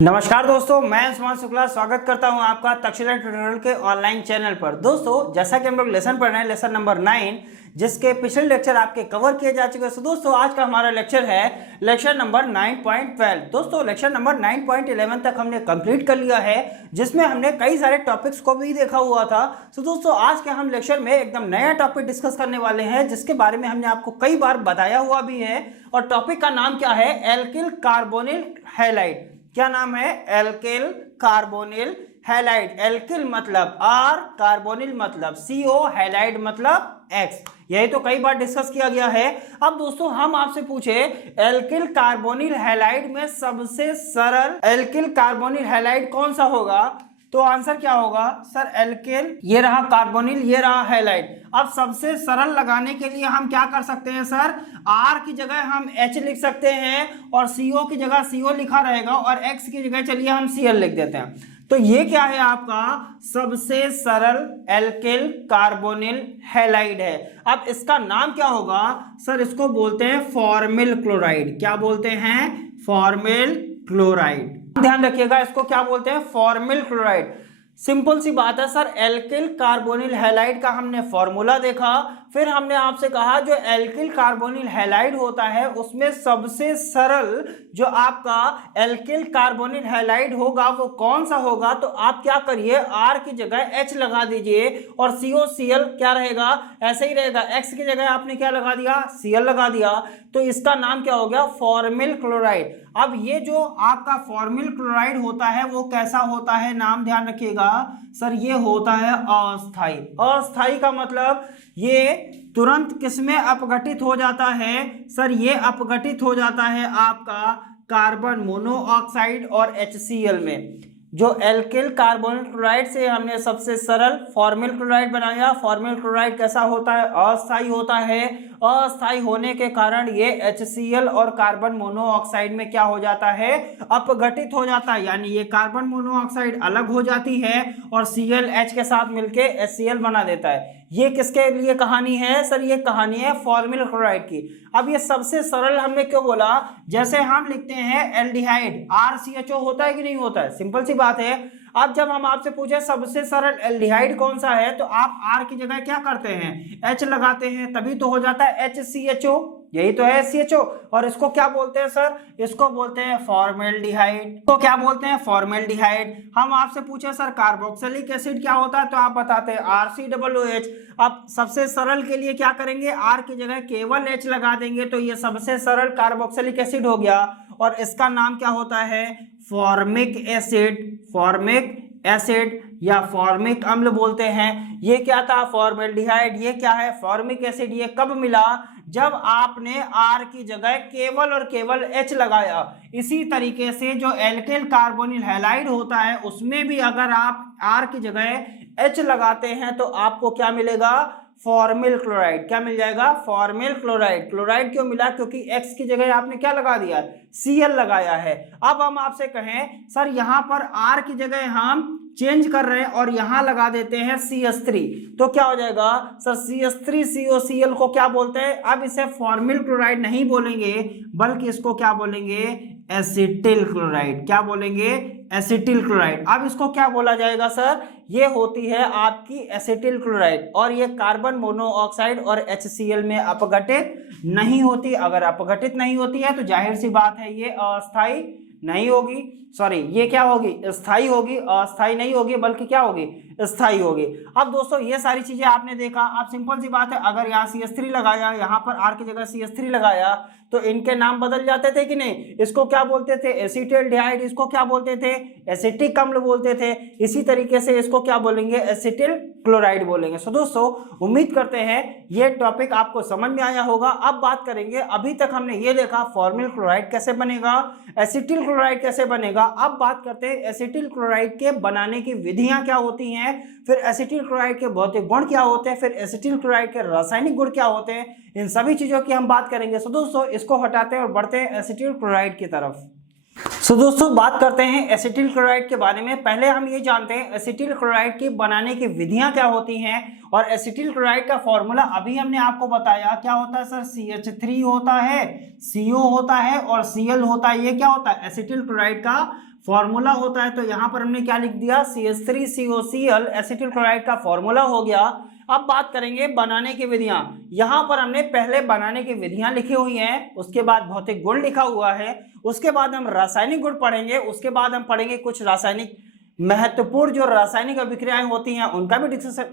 नमस्कार दोस्तों, मैं सुमान शुक्ला स्वागत करता हूं आपका तक्षशिला ट्यूटोरियल के ऑनलाइन चैनल पर। दोस्तों, जैसा कि हम लोग लेसन पढ़ रहे हैं, लेसन नंबर 9, जिसके पिछले लेक्चर आपके कवर किए जा चुके हैं। दोस्तों, आज का हमारा लेक्चर है लेक्चर नंबर 9.12। दोस्तों, लेक्चर नंबर 9.11 तक हमने कंप्लीट कर लिया है, जिसमें हमने कई सारे टॉपिक्स को भी देखा हुआ था। तो दोस्तों, आज के हम लेक्चर में एकदम नया टॉपिक डिस्कस करने वाले हैं, जिसके बारे में हमने आपको कई बार बताया हुआ भी है। और टॉपिक का नाम क्या है? Alkyl carbonyl halide. क्या नाम है? Alkyl carbonyl halide. एल्किल मतलब R, कार्बोनिल मतलब CO, हैलाइड मतलब X। यही तो कई बार डिस्कस किया गया है। अब दोस्तों, हम आपसे पूछे एल्किल कार्बोनिल हैलाइड में सबसे सरल एल्किल कार्बोनिल हैलाइड कौन सा होगा, तो आंसर क्या होगा सर? एल्किल, ये रहा कार्बोनिल, ये रहा हैलाइड। अब सबसे सरल लगाने के लिए हम क्या कर सकते हैं सर? R की जगह हम H लिख सकते हैं और CO की जगह CO लिखा रहेगा और X की जगह चलिए हम Cl लिख देते हैं। तो ये क्या है? आपका सबसे सरल एल्किल कार्बोनिल हैलाइड है। अब इसका नाम क्या होगा सर? इसको बोलते हैं फॉर्मिल क्लोराइड। क्या बोलते हैं? Formal chloride. ध्यान रखिएगा, इसको क्या बोलते हैं? Formal chloride. सिंपल सी बात है सर। एल्किल कार्बोनिल हैलाइड का हमने फॉर्मूला देखा, फिर हमने आपसे कहा जो एल्किल कार्बोनिल हैलाइड होता है उसमें सबसे सरल जो आपका एल्किल कार्बोनिल हैलाइड होगा वो कौन सा होगा। तो आप क्या करिए, R की जगह H लगा दीजिए और COCl क्या रहेगा? ऐसे ही रहेगा। X की जगह आपने क्या लगा दिया? Cl लगा दिया। तो इसका नाम क्या हो गया? Formal chloride. अब ये जो आपका फॉर्मिल क्लोराइड होता है वो कैसा होता है? नाम ध्यान रखिएगा सर, ये होता है अस्थाई। अस्थाई का मतलब ये तुरंत किसमें अपघटित हो जाता है सर? ये अपघटित हो जाता है आपका कार्बन मोनोऑक्साइड और HCl में। जो एल्किल कार्बोनिल क्लोराइड से हमने सबसे सरल फॉर्मिल क्लोराइड बनाया। फॉर्मिल क्लोराइड कैसा होता है? अस्थाई होता है। अस्थाई होने के कारण ये HCl और कार्बन मोनोऑक्साइड में क्या हो जाता है? अपघटित हो जाता है। यानी ये कार्बन मोनोऑक्साइड अलग हो जाती है और ClH के साथ मिलके HCl बना देता है। ये किसके लिए कहानी है सर? ये कहानी है फॉर्मिल क्लोराइड की। अब ये सबसे सरल हमने क्यों बोला? जैसे हम लिखते हैं एल्डिहाइड, RCHO होता है कि नहीं होता है? सिंपल सी बात है। अब जब हम आपसे पूछे सबसे सरल एल्डिहाइड कौन सा है, तो आप R की जगह क्या करते हैं? H लगाते हैं, तभी तो हो जाता है HCHO। यही तो है HCHO। और इसको क्या बोलते हैं सर? इसको बोलते हैं फॉर्मेल्डिहाइड। तो क्या बोलते हैं? फॉर्मेल्डिहाइड। हम आपसे पूछे सर कार्बोक्सिलिक एसिड क्या होता है, तो आप बताते हैं RCOOH। अब सबसे सरल के लिए क्या करेंगे? R की जगह केवल H लगा देंगे, तो ये सबसे सरल कार्बोक्सिलिक एसिड हो गया। और इसका नाम क्या होता है? Formic acid. फॉर्मिक एसिड या फॉर्मिक अम्ल बोलते हैं। ये क्या था? फॉर्मेल्डिहाइड। ये क्या है? Formic acid. ये कब मिला? जब आपने R की जगह केवल और केवल H लगाया। इसी तरीके से जो एल्किल कार्बोनिल हैलाइड होता है उसमें भी अगर आप R की जगह H लगाते हैं तो आपको क्या मिलेगा? Formal chloride. क्या मिल जाएगा? Formal chloride. क्लोराइड क्यों मिला? क्योंकि X की जगह आपने क्या लगा दिया? Cl लगाया है। अब हम आपसे कहें सर यहाँ पर R की जगह हम चेंज कर रहे हैं और यहां लगा देते हैं CH3, तो क्या हो जाएगा सर? CH3COCl को क्या बोलते हैं? अब इसे फॉर्मिल क्लोराइड नहीं बोलेंगे, बल्कि इसको क्या बोलेंगे? Acetyl chloride. क्या बोलेंगे? Acetyl chloride. अब इसको क्या बोला जाएगा सर? ये होती है आपकी एसिटिल क्लोराइड। और ये कार्बन मोनोऑक्साइड और HCl में अपघटित नहीं होती। अगर अपघटित नहीं होती है तो जाहिर सी बात है ये अस्थाई नहीं होगी। सॉरी, ये क्या होगी? स्थाई होगी। अस्थाई नहीं होगी, बल्कि क्या होगी? स्थाई होगी। अब दोस्तों, ये सारी चीजें आपने देखा। अब सिंपल सी बात है, अगर यहाँ CH3 लगाया, यहाँ पर R की जगह CH3 लगाया, तो इनके नाम बदल जाते थे कि नहीं? इसको क्या बोलते थे? एसिटिल्डिहाइड। इसको क्या बोलते थे? एसिटिक अम्ल बोलते थे। इसी तरीके से इसको क्या बोलेंगे? एसिटिल क्लोराइड बोलेंगे। सो दोस्तों, उम्मीद करते हैं ये टॉपिक आपको समझ में आया होगा। अब बात करेंगे, अभी तक हमने ये देखा फॉर्मिल क्लोराइड कैसे बनेगा, एसिटिल क्लोराइड कैसे बनेगा। अब बात करते हैं एसिटिल क्लोराइड के बनाने की विधियां क्या होती हैं, फिर एसिटिल क्लोराइड के भौतिक गुण क्या होते हैं, फिर एसिटिल क्लोराइड के रासायनिक गुण क्या होते हैं। इन सभी चीजों की हम बात करेंगे। सो दोस्तों, इसको हटाते हैं और बढ़ते हैं एसिटिल क्लोराइड की तरफ। दोस्तों, बात करते हैं एसिटिल क्लोराइड के बारे में। पहले हम ये जानते हैं एसिटिल क्लोराइड की बनाने की विधियां क्या होती हैं। और एसिटिल क्लोराइड का फॉर्मूला अभी हमने आपको बताया। क्या होता है सर? CH3 होता है, CO होता है और Cl होता है। ये क्या होता है? एसिटिल क्लोराइड का फॉर्मूला होता है, तो यहाँ पर हमने क्या लिख दिया, CH3COCl एसिटिल क्लोराइड का फॉर्मूला हो गया। अब बात करेंगे बनाने की विधियां। यहाँ पर हमने पहले बनाने की विधियां लिखी हुई हैं, उसके बाद भौतिक गुण लिखा हुआ है, उसके बाद हम रासायनिक गुण पढ़ेंगे, उसके बाद हम पढ़ेंगे कुछ रासायनिक महत्वपूर्ण जो रासायनिक अभिक्रियाएं होती हैं उनका भी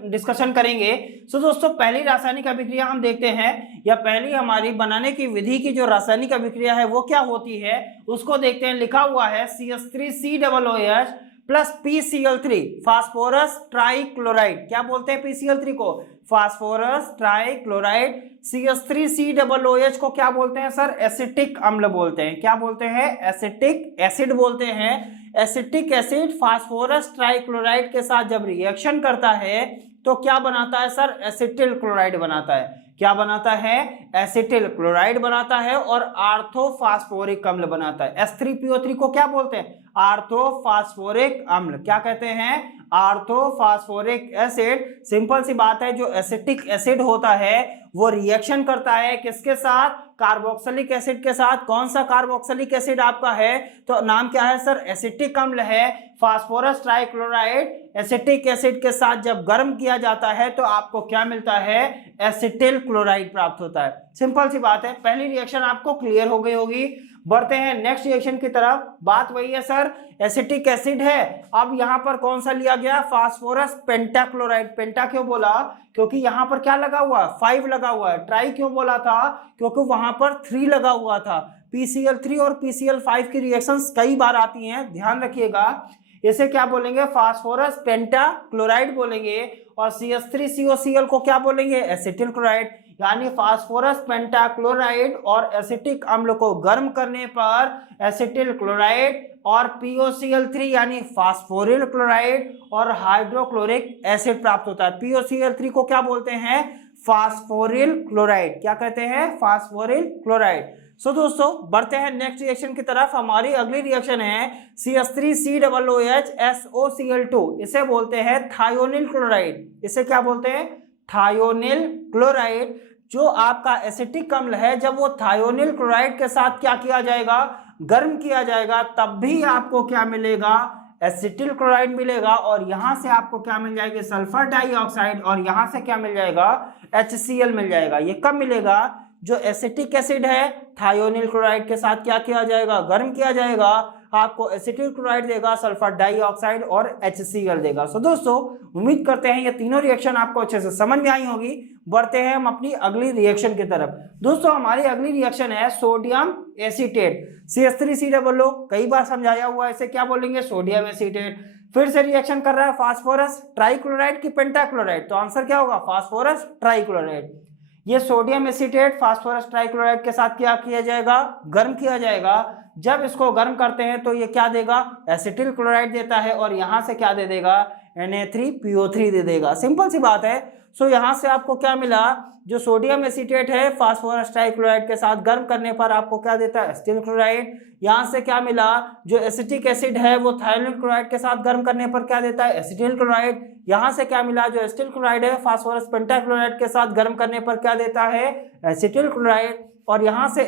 डिस्कशन करेंगे। सो दोस्तों, पहली रासायनिक अभिक्रिया हम देखते हैं, या पहली हमारी बनाने की विधि की जो रासायनिक अभिक्रिया है वो क्या होती है उसको देखते हैं। लिखा हुआ है CH3COOH plus PCl3 phosphorus trichloride. क्या बोलते हैं PCl3 को? Phosphorus trichloride. CH3COOH को क्या बोलते हैं सर? एसिटिक अम्ल बोलते हैं। क्या बोलते हैं? एसिटिक एसिड बोलते हैं। एसिटिक एसिड फास्फोरस ट्राइक्लोराइड के साथ जब रिएक्शन करता है तो क्या बनाता है सर? एसिटिल क्लोराइड बनाता है। क्या बनाता है? एसिटिल क्लोराइड बनाता है और आर्थोफास्फोरिक अम्ल बनाता है। H3PO3 को क्या बोलते हैं? आर्थोफास्फोरिक अम्ल। क्या कहते हैं? आर्थोफास्फोरिक एसिड। सिंपल सी बात है, जो एसिटिक एसिड होता है वो रिएक्शन करता है किसके साथ? कार्बोक्सिलिक एसिड के साथ। कौन सा कार्बोक्सिलिक एसिड आपका है? तो नाम क्या है सर? एसिटिक अम्ल है। फास्फोरस ट्राइक्लोराइड एसिटिक एसिड के साथ जब गर्म किया जाता है तो आपको क्या मिलता है? एसिटिल क्लोराइड प्राप्त होता है। सिंपल सी बात है, पहली रिएक्शन आपको क्लियर हो गई होगी। बढ़ते हैं नेक्स्ट रिएक्शन की तरफ। बात वही है सर, एसिटिक एसिड है, अब यहां पर कौन सा लिया गया? Phosphorus pentachloride. पेंटा क्यों बोला? क्योंकि यहां पर क्या लगा हुआ है? 5 लगा हुआ है। ट्राई क्यों बोला था? क्योंकि वहां पर 3 लगा हुआ था। PCl3 और PCl5 की रिएक्शंस कई बार आती हैं, ध्यान रखिएगा। इसे क्या बोलेंगे? फास्फोरस पेंटाक्लोराइड बोलेंगे। और CH3COCl को क्या बोलेंगे? Acetyl chloride. यानी फास्फोरस पेंटाक्लोराइड और एसिटिक अम्ल को गर्म करने पर एसिटिल क्लोराइड और POCl3 यानी फास्फोरिल क्लोराइड और हाइड्रोक्लोरिक एसिड प्राप्त होता है। POCl3 को क्या बोलते हैं? फास्फोरिल क्लोराइड। क्या कहते हैं? फास्फोरिल क्लोराइड। सो दोस्तों, बढ़ते हैं नेक्स्ट रिएक्शन की तरफ। हमारी अगली रिएक्शन है CH3COOH SOCl2। इसे बोलते हैं थायोनिल क्लोराइड। इसे क्या बोलते हैं? Thionyl chloride. जो आपका एसिटिक अम्ल है, जब वो थायोनिल क्लोराइड के साथ क्या किया जाएगा? गर्म किया जाएगा, तब भी आपको क्या मिलेगा? एसिटिल क्लोराइड मिलेगा। और यहां से आपको क्या मिल जाएगी? Sulphur dioxide. और यहां से क्या मिल जाएगा? HCl मिल जाएगा। ये कब मिलेगा? जो एसिटिक एसिड है थायोनिल क्लोराइड के साथ क्या किया जाएगा? गर्म किया जाएगा, आपको एसिटिल क्लोराइड देगा, सल्फर डाइऑक्साइड और HCl देगा। सो दोस्तों, उम्मीद करते हैं ये तीनों रिएक्शन आपको अच्छे से समझ में आई होगी। बढ़ते हैं हम अपनी अगली रिएक्शन की तरफ। दोस्तों, हमारी अगली रिएक्शन है सोडियम एसीटेट। CH3COO कई बार समझाया हुआ है, इसे क्या बोलेंगे? Sodium acetate. फिर से रिएक्शन कर रहा है फास्फोरस ट्राइक्लोराइड की पेंटाक्लोराइड, तो आंसर क्या होगा? Phosphorus trichloride. ये सोडियम एसीटेट फास्फोरस ट्राइक्लोराइड के साथ क्या किया जाएगा? गर्म किया जाएगा। जब इसको गर्म करते हैं तो ये क्या देगा? एसिटिल क्लोराइड देता है। और यहां से क्या दे देगा? Na3PO3 दे देगा। सिंपल सी बात है। सो यहां से आपको क्या मिला? जो सोडियम एसीटेट है फास्फोरस ट्राइक्लोराइड के साथ गर्म करने पर आपको क्या देता है? Acetyl chloride. यहां से क्या मिला? जो एसिटिक एसिड है वो थायोनिल क्लोराइड के साथ गर्म करने पर क्या देता है? Acetyl chloride. यहां से क्या मिला? जो एसिटिल क्लोराइड है फास्फोरस पेंटाक्लोराइड के साथ गर्म करने पर क्या देता है? Acetyl chloride. और यहां से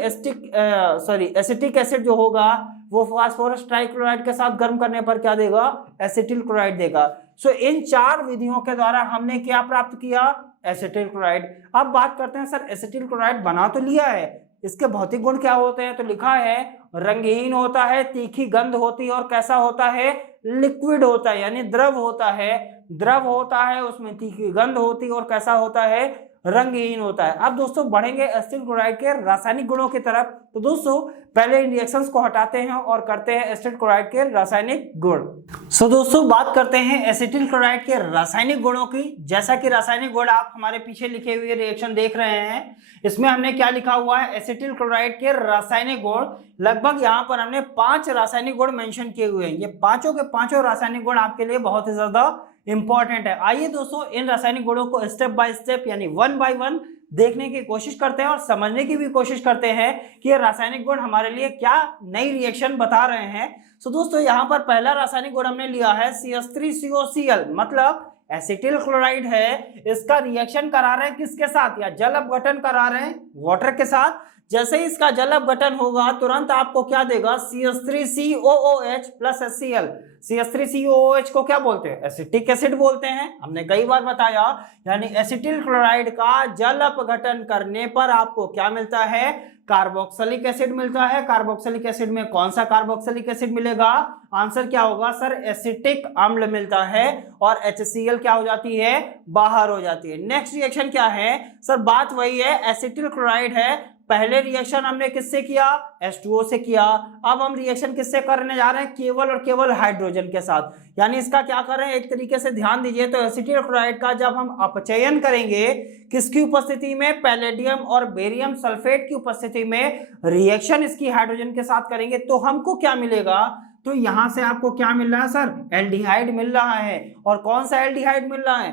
एसिटिक एसिड जो होगा वो फास्फोरस ट्राइक्लोराइड के साथ गर्म करने पर क्या देगा? एसिटिल क्लोराइड देगा। सो इन 4 विधियों के द्वारा हमने क्या प्राप्त किया? Acetyl chloride. अब बात करते हैं सर, एसिटिल क्लोराइड बना तो लिया है, इसके भौतिक गुण क्या होते हैं? तो लिखा है रंगहीन होता है, तीखी गंध होती है और कैसा होता है? लिक्विड होता है, यानी द्रव होता है। द्रव होता है, उसमें तीखी गंध होती है और कैसा होता है? रंगहीन होता है। अब दोस्तों बढ़ेंगे एसिटिल क्लोराइड के रासायनिक गुणों की तरफ। तो दोस्तों पहले इन रिएक्शंस को हटाते हैं और करते हैं एसिटिल क्लोराइड के रासायनिक गुण। सो दोस्तों बात करते हैं एसिटिल क्लोराइड के रासायनिक गुणों की। जैसा कि रासायनिक गुण आप हमारे पीछे लिखे हुए रिएक्शन देख रहे हैं, इसमें हमने क्या लिखा हुआ है? एसिटिल क्लोराइड के रासायनिक गुण। लगभग यहाँ पर हमने 5 रासायनिक गुण मेंशन किए हुए हैं। ये पांचों के पांचों रासायनिक गुण आपके लिए बहुत ही ज्यादा इंपॉर्टेंट है। आइए दोस्तों इन रासायनिक गुणों को स्टेप बाय स्टेप यानी 1 बाय 1 देखने की कोशिश करते हैं और समझने की भी कोशिश करते हैं कि ये रासायनिक गुण हमारे लिए क्या नई रिएक्शन बता रहे हैं। सो दोस्तों यहाँ पर पहला रासायनिक गुण हमने लिया है CH3COCl, मतलब एसिटिल क्लोराइड है। इसका रिएक्शन करा रहे हैं किसके साथ? या जल अपघटन करा रहे हैं वाटर के साथ। जैसे ही इसका जल अपघटन होगा तुरंत आपको क्या देगा, CH3COOH प्लस HCl। CH3COOH को क्या बोलते हैं, एसिटिक एसिड बोलते हैं, हमने कई बार बताया। यानी एसिटिल क्लोराइड का जल अपघटन करने पर आपको क्या मिलता है, कार्बोक्सिलिक एसिड मिलता है। कार्बोक्सिलिक एसिड में कौन सा कार्बोक्सिलिक एसिड मिलेगा, आंसर क्या होगा सर, एसिटिक अम्ल मिलता है और HCl क्या हो जाती है, बाहर हो जाती है। नेक्स्ट रिएक्शन क्या है सर, बात वही है, एसिटिल क्लोराइड है, पहले रिएक्शन हमने किससे किया, H2O से किया। अब हम रिएक्शन किससे करने जा रहे हैं, केवल और केवल हाइड्रोजन के साथ। यानी इसका क्या कर रहे हैं, एक तरीके से ध्यान दीजिए, तो एसिटिल क्लोराइड का जब हम अपचयन करेंगे किसकी उपस्थिति में, पैलेडियम और बेरियम सल्फेट की उपस्थिति में रिएक्शन इसकी हाइड्रोजन के साथ करेंगे, तो हमको क्या मिलेगा, तो यहां से आपको क्या मिल रहा है सर, एल्डिहाइड मिल रहा है। और कौन सा एल्डिहाइड मिल रहा है,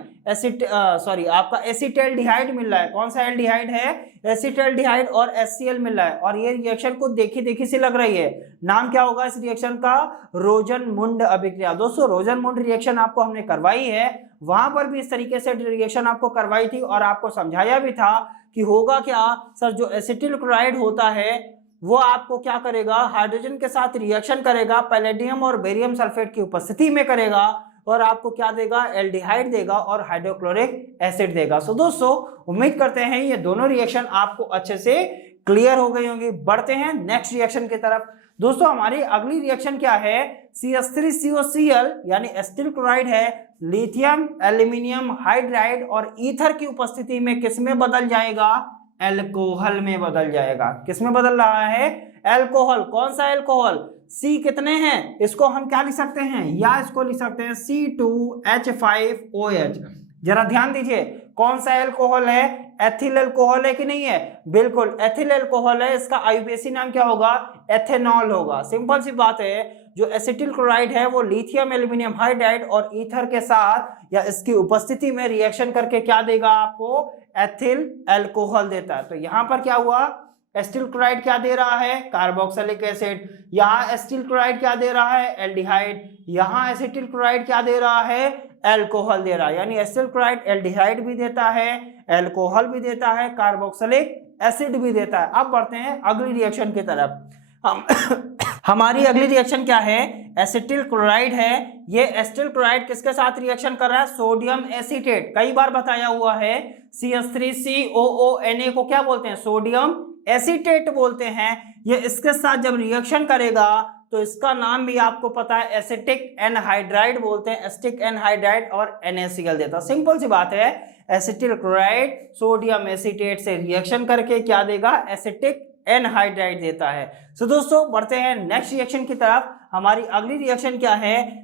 आपका एसिटल्डिहाइड मिल रहा है। कौन सा एल्डिहाइड है, एसिटल्डिहाइड और HCl मिल रहा है। और ये रिएक्शन को देखी देखी सी लग रही है, नाम क्या होगा इस रिएक्शन का, रोजन-मुंड अभिक्रिया। दोस्तों रोजन-मुंड रिएक्शन आपको हमने करवाई है, वहां पर भी इस तरीके से रिएक्शन आपको करवाई थी और आपको समझाया भी था कि होगा क्या सर, जो एसिटिल क्लोराइड होता है वो आपको क्या करेगा, हाइड्रोजन के साथ रिएक्शन करेगा, पैलेडियम और बेरियम सल्फेट की उपस्थिति में करेगा और आपको क्या देगा, एल्डिहाइड देगा और हाइड्रोक्लोरिक एसिड देगा। सो दोस्तों उम्मीद करते हैं ये दोनों रिएक्शन आपको अच्छे से क्लियर हो गई होंगी। बढ़ते हैं नेक्स्ट रिएक्शन की तरफ। दोस्तों हमारी अगली रिएक्शन क्या है, CH3COCl यानी एसिटिल क्लोराइड है, लिथियम एल्यूमिनियम हाइड्राइड और ईथर की उपस्थिति में किसमें बदल जाएगा, एल्कोहल में बदल जाएगा। किसमें बदल रहा है, एल्कोहल। कौन सा एल्कोहल, C कितने हैं, इसको हम क्या लिख सकते हैं, या इसको लिख सकते हैं C2H5OH। जरा ध्यान दीजिए, कौन सा एल्कोहल है, एथिल एल्कोहल है कि नहीं है, बिल्कुल एथिल एल्कोहल है। इसका IUPAC नाम क्या होगा, एथेनॉल होगा। सिंपल सी बात है, जो एसिटिल क्लोराइड है वो लिथियम एल्यूमिनियम हाइड्राइड और ईथर के साथ या इसकी उपस्थिति में रिएक्शन करके क्या देगा आपको, एथिल एल्कोहल देता है। तो यहां पर क्या हुआ, एसिटिल क्लोराइड क्या दे रहा है, कार्बोक्सिलिक एसिड। यहाँ एसिटिल क्लोराइड क्या दे रहा है, एल्डिहाइड। यहाँ एसिटिल क्लोराइड क्या दे रहा है, एल्कोहल दे रहा है। यानी एसिटिल क्लोराइड एल्डिहाइड भी देता है, एल्कोहल भी देता है, कार्बोक्सिलिक एसिड भी देता है। अब बढ़ते हैं अगली रिएक्शन की तरफ। हमारी अगली रिएक्शन क्या है, एसिटिल क्लोराइड है। ये एसिटिल क्लोराइड किसके साथ रिएक्शन कर रहा है, सोडियम एसीटेट। कई बार बताया हुआ है, CH3COONA को क्या बोलते हैं, सोडियम एसीटेट बोलते हैं। ये इसके साथ जब रिएक्शन करेगा तो इसका नाम भी आपको पता है, एसिटिक एनहाइड्राइड बोलते हैं। एसिटिक एनहाइड्राइड और NaCl देता है। सिंपल सी बात है, एसिटिल क्लोराइड सोडियम एसीटेट से रिएक्शन करके क्या देगा, एसिटिक एनहाइड्राइड देता है। सो दोस्तों बढ़ते हैं नेक्स्ट रिएक्शन की तरफ। हमारी अगली रिएक्शन क्या है,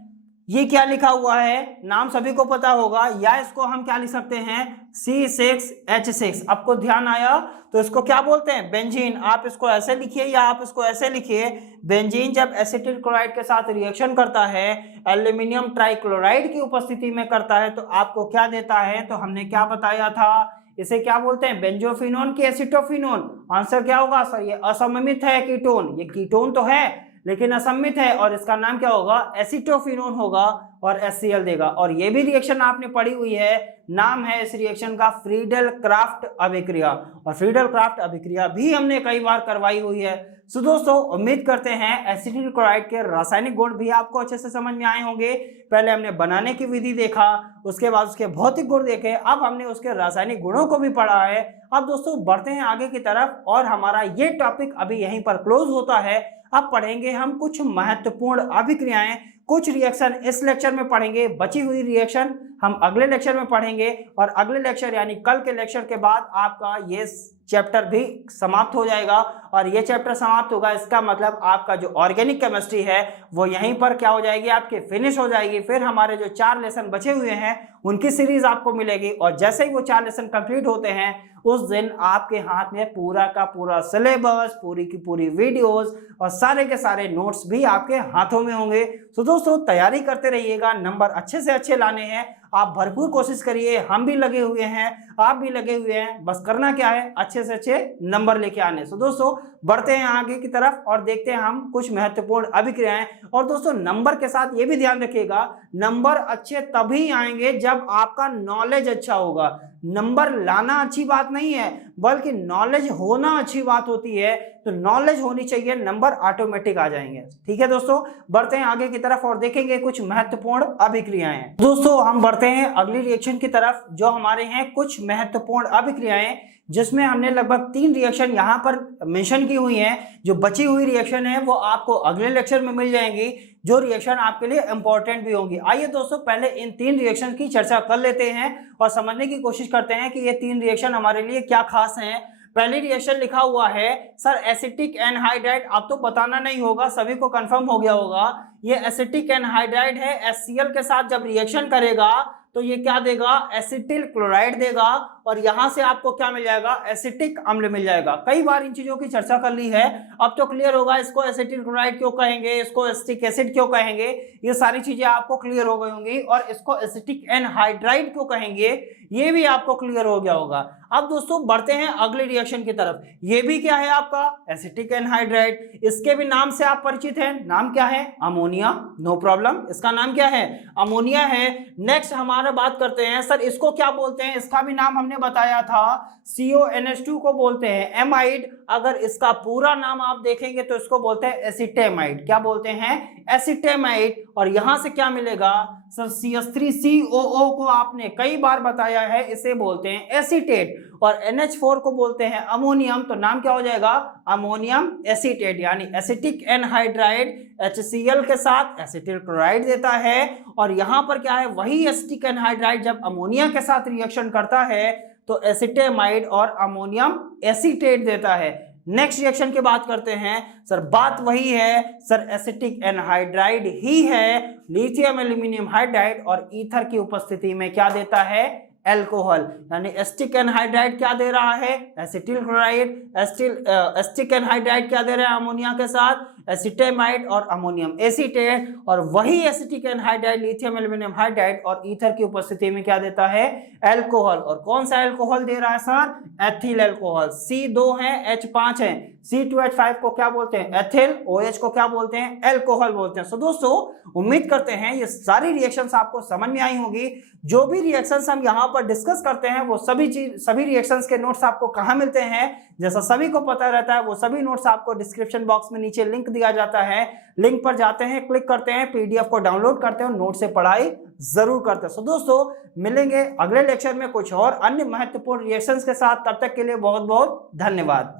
ये क्या लिखा हुआ है, नाम सभी को पता होगा, या इसको हम क्या लिख सकते हैं, C6H6। आपको ध्यान आया, तो इसको क्या बोलते हैं, बेंजीन। आप इसको ऐसे लिखिए या आप इसको ऐसे लिखिए, बेंजीन जब एसिटिल क्लोराइड के साथ रिएक्शन करता है, एल्यूमिनियम ट्राइक्लोराइड की उपस्थिति में करता है, तो आपको क्या देता है, तो हमने क्या बताया था, इसे क्या बोलते हैं, बेंजोफिनोन की एसिटोफिनोन। आंसर क्या होगा सर, ये असममित है कीटोन। ये कीटोन तो है लेकिन असममित है और इसका नाम क्या होगा, एसिटोफिनोन होगा और HCl देगा। और ये भी रिएक्शन आपने पढ़ी हुई है, नाम है इस रिएक्शन का फ्रीडल क्राफ्ट अभिक्रिया। और फ्रीडल क्राफ्ट अभिक्रिया भी हमने कई बार करवाई हुई है। सो दोस्तों उम्मीद करते हैं एसिटिल क्लोराइड के रासायनिक गुण भी आपको अच्छे से समझ में आए होंगे। पहले हमने बनाने की विधि देखा, उसके बाद उसके भौतिक गुण देखे, अब हमने उसके रासायनिक गुणों को भी पढ़ा है। अब दोस्तों बढ़ते हैं आगे की तरफ और हमारा ये टॉपिक अभी यहीं पर क्लोज होता है। अब पढ़ेंगे हम कुछ महत्वपूर्ण अभिक्रियाएं, कुछ रिएक्शन इस लेक्चर में पढ़ेंगे, बची हुई रिएक्शन हम अगले लेक्चर में पढ़ेंगे। और अगले लेक्चर यानी कल के लेक्चर के बाद आपका ये चैप्टर भी समाप्त हो जाएगा। और ये चैप्टर समाप्त होगा, इसका मतलब आपका जो ऑर्गेनिक केमिस्ट्री है वो यहीं पर क्या हो जाएगी, आपके फिनिश हो जाएगी। फिर हमारे जो 4 लेसन बचे हुए हैं उनकी सीरीज आपको मिलेगी और जैसे ही वो 4 लेसन कंप्लीट होते हैं उस दिन आपके हाथ में पूरा का पूरा सिलेबस, पूरी की पूरी वीडियोस और सारे के सारे नोट्स भी आपके हाथों में होंगे। तो दोस्तों तैयारी करते रहिएगा, नंबर अच्छे से अच्छे लाने हैं, आप भरपूर कोशिश करिए। हम भी लगे हुए हैं, आप भी लगे हुए हैं, बस करना क्या है, अच्छे से अच्छे नंबर लेके आने। तो दोस्तों बढ़ते हैं आगे की तरफ और देखते हैं हम कुछ महत्वपूर्ण अभिक्रियाएं। और दोस्तों नंबर के साथ ये भी ध्यान रखिएगा, नंबर अच्छे तभी आएंगे जब आपका नॉलेज अच्छा होगा। नंबर लाना अच्छी बात नहीं है, बल्कि नॉलेज होना अच्छी बात होती है। तो नॉलेज होनी चाहिए, नंबर ऑटोमेटिक आ जाएंगे। ठीक है दोस्तों, बढ़ते हैं आगे की तरफ और देखेंगे कुछ महत्वपूर्ण अभिक्रियाएं। दोस्तों हम बढ़ते हैं अगली रिएक्शन की तरफ, जो हमारे हैं कुछ महत्वपूर्ण अभिक्रियाएं, जिसमें हमने लगभग 3 रिएक्शन यहाँ पर मेंशन की हुई हैं। जो बची हुई रिएक्शन है वो आपको अगले लेक्चर में मिल जाएंगी, जो रिएक्शन आपके लिए इंपॉर्टेंट भी होंगी। आइए दोस्तों पहले इन 3 रिएक्शन की चर्चा कर लेते हैं और समझने की कोशिश करते हैं कि ये 3 रिएक्शन हमारे लिए क्या खास हैं। पहली रिएक्शन लिखा हुआ है सर एसिटिक एनहाइड्राइड, आप तो बताना नहीं होगा, सभी को कंफर्म हो गया होगा। ये एसिटिक एनहाइड्राइड है, HCl के साथ जब रिएक्शन करेगा तो ये क्या देगा, एसिटिल क्लोराइड देगा, और यहां से आपको क्या मिल जाएगा, एसिटिक अम्ल मिल जाएगा। कई बार इन चीजों की चर्चा कर ली है, अब तो क्लियर होगा इसको एसिटिल क्लोराइड क्यों कहेंगे, इसको एसिटिक एसिड क्यों कहेंगे, ये सारी चीजें आपको क्लियर हो गई होंगी। और इसको एसिटिक एनहाइड्राइड क्यों कहेंगे ये भी आपको क्लियर हो गया होगा। अब दोस्तों बढ़ते हैं अगले रिएक्शन की तरफ। ये भी क्या है आपका, एसिटिक एनहाइड्राइड। इसके भी नाम से आप परिचित हैं, नाम क्या है, अमोनिया, नो प्रॉब्लम, इसका नाम क्या है, अमोनिया है। नेक्स्ट हमारा बात करते हैं सर इसको क्या बोलते हैं, इसका भी नाम हमने बताया था, CONH2 को बोलते हैं एमाइड। अगर इसका पूरा नाम आप देखेंगे तो इसको बोलते हैं एसिटेमाइड। क्या बोलते हैं, एसिटेमाइड। और यहां से क्या मिलेगा सर, CH3COO को आपने कई बार बताया है, इसे बोलते हैं एसीटेट। और NH4 को बोलते हैं अमोनियम, तो नाम क्या हो जाएगा, अमोनियम एसीटेट। यानी एसिटिक एनहाइड्राइड HCl के साथ एसिटिल क्लोराइड देता है, और यहां पर क्या है, वही एसिटिक एनहाइड्राइड जब अमोनिया के साथ रिएक्शन करता है तो एसिटेमाइड और अमोनियम एसीटेट देता है। नेक्स्ट रिएक्शन की बात करते हैं सर, बात वही है सर, एसिटिक एनहाइड्राइड ही है, लिथियम एल्यूमिनियम हाइड्राइड और ईथर की उपस्थिति में क्या देता है, एल्कोहल। यानी एसिटिक एनहाइड्राइड क्या दे रहा है, एसिटिल क्लोराइड, एसिटिक एनहाइड्राइड क्या दे रहा है अमोनिया के साथ, एसिटेमाइड और अमोनियम एसीटेट। और वही acetic anhydride lithium aluminium hydride और ईथर की उपस्थिति में क्या देता है, एल्कोहल। और कौन सा एल्कोहल दे रहा है सर, एथिल एल्कोहल। C2 है, H5 है, C2H5 को क्या बोलते हैं, एथिल, OH को क्या बोलते हैं, एल्कोहल बोलते हैं। सो दोस्तों उम्मीद करते हैं ये सारी रिएक्शंस आपको समझ में आई होंगी। जो भी रिएक्शंस हम यहाँ पर डिस्कस करते हैं वो सभी रिएक्शंस के नोट्स आपको कहाँ मिलते हैं, जैसा सभी को पता रहता है वो सभी नोट्स आपको डिस्क्रिप्शन बॉक्स में नीचे लिंक दिया जाता है। लिंक पर जाते हैं, क्लिक करते हैं, PDF को डाउनलोड करते हैं और नोट से पढ़ाई जरूर करते हैं। सो दोस्तों मिलेंगे अगले लेक्चर में कुछ और अन्य महत्वपूर्ण रिएक्शंस के साथ, तब तक के लिए बहुत बहुत धन्यवाद।